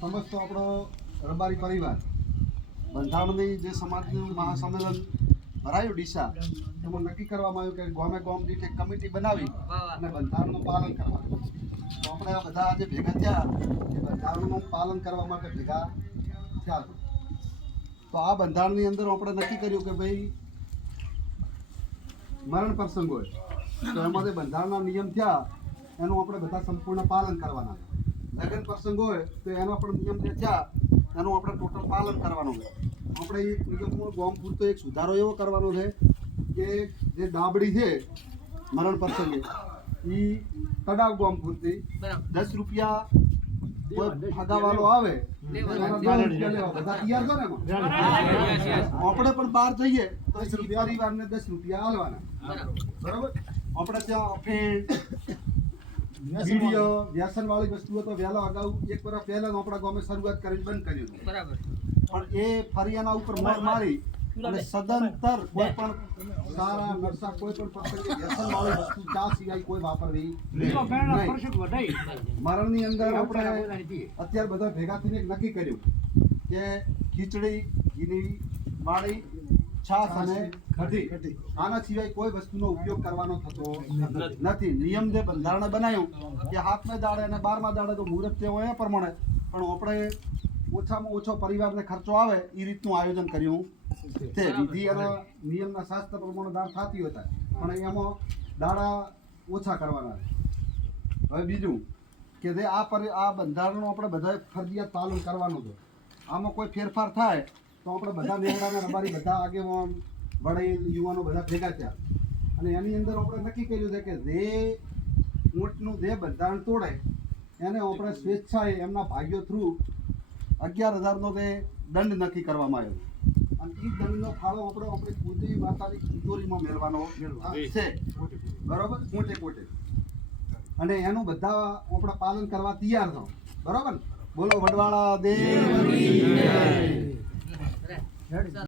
સમજતો આપણો રબારી પરિવાર બંધારણની જે સમાજનું મહાસંમેલન ભરાયું ડીસા એમાં નક્કી કરવામાં આવ્યું કે ગામે ગામ દીઠ એક કમિટી બનાવી અને બંધારણનું પાલન કરવાનું. તો આપણે આ બધા આજે ભેગા થયા એ બંધારણનું પાલન કરવા માટે ભેગા થયા. તો આ બંધારણની અંદર આપણે નક્કી કર્યું કે ભાઈ મરણ પ્રસંગ હોય તો એમાં જે બંધારણના નિયમ થયા એનું આપણે બધા સંપૂર્ણ પાલન કરવાના. લગ્ન પ્રસંગ હોય તો એનો પણ નિયમ જે થયા એનું આપણે ટોટલ પાલન કરવાનું છે. આપણે એક નિયમમાં ગામ પૂરતો એક સુધારો એવો કરવાનો છે કે જે દાબડી છે મરણ પ્રસંગે એ તળાવ ગામ પૂરતી 10 રૂપિયા કોઈ ફગાવાલો આવે એના 10 રૂપિયા લેવા. બધા તૈયાર છો ને એમાં? આપણે પણ બહાર જઈએ તો એ પરિવારને 10 રૂપિયા આલવાના. બરાબર? આપણે ત્યાં અફેણ વિડીયો વ્યસન વાળી વસ્તુઓ તો વહેલા અગાઉ 1 વર્ષ પહેલા આપણા ગામે શરૂઆત કરીને બંધ કર્યું. બરાબર. પણ એ ફરી એના ઉપર મોર મારી અને સદંતર કોઈ પણ સારા નરસા કોઈ પણ પ્રસંગે વ્યસન વાળી વસ્તુ ચા સિવાય કોઈ વાપરવી નહીં. મરણની અંદર આપણે અત્યારે બધા ભેગા થઈને નક્કી કર્યું કે ખીચડી ઘીની વાળી છાશ અને કઢી આના સિવાય કોઈ વસ્તુનો ઉપયોગ કરવાનો થતો નથી. નિયમ જે બંધારણ બનાવ્યું કે 7મા દાડે અને 12મા દાડે તો મુહૂર્ત તે હોય એ પ્રમાણે પણ આપણે ઓછામાં ઓછો પરિવારને ખર્ચો આવે એ રીતનું આયોજન કર્યું તે વિધિ અને નિયમના શાસ્ત્ર પ્રમાણે દાળ થતી હોય પણ એમાં દાડા ઓછા કરવાના. હવે બીજું કે જે આ બંધારણનું આપણે બધાએ ફરજિયાત પાલન કરવાનું છે. આમાં કોઈ ફેરફાર થાય તો આપણે બધા મેળાના રબારી બધા આગેવાન વડીલ યુવાનો બધા ભેગા થયા અને એની અંદર આપણે નક્કી કર્યું છે કે જે ઊંટનું જે બંધારણ તોડે એને આપણે સ્વેચ્છાએ એમના ભાઈઓ થ્રુ 11,000નો તે દંડ નક્કી કરવામાં આવ્યો અને એ દંડનો ફાળો આપણી કુલદેવી માતાની તિજોરીમાં મેળવાનો છે. બરાબર? કોટે અને એનું બધા આપણે પાલન કરવા તૈયાર છો. બરાબર? બોલો વડવાળા દેવ.